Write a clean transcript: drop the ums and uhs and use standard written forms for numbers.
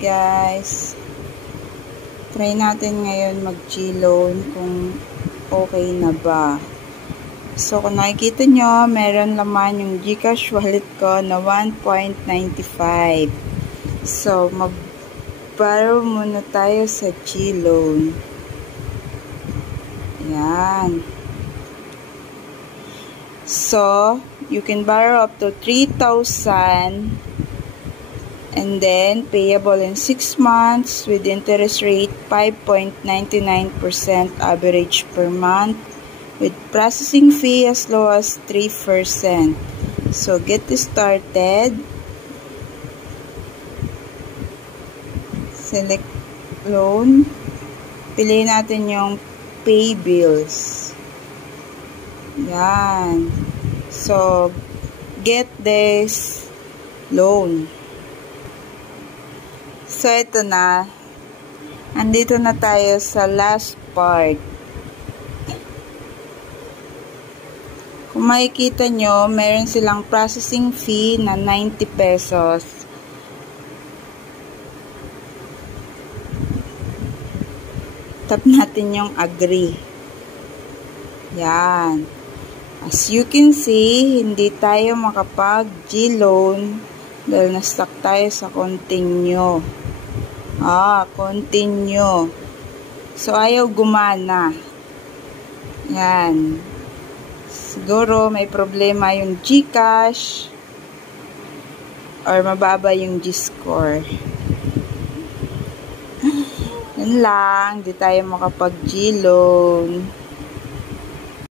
guys. Try natin ngayon mag-G-loan kung okay na ba. So kung nakikita nyo, meron laman yung GCash wallet ko na 1.95. So mag-borrow muna tayo sa G-loan. Yan. So you can borrow up to 3,000 and then payable in 6 months with interest rate 5.99% average per month with processing fee as low as 3%. So get started. Select loan. Piliin natin yung pay bills. Yan. So get this loan. So, ito na. Andito na tayo sa last part. Kung makikita nyo, meron silang processing fee na 90 pesos. Tap natin yung agree. Yan. As you can see, hindi tayo makapag-G-loan dahil na-stuck tayo sa continue. Continue. So, ayaw gumana. Yan. Siguro may problema yung GCash or mababa yung G-score. Yan lang. Di tayo makapag-G-loan.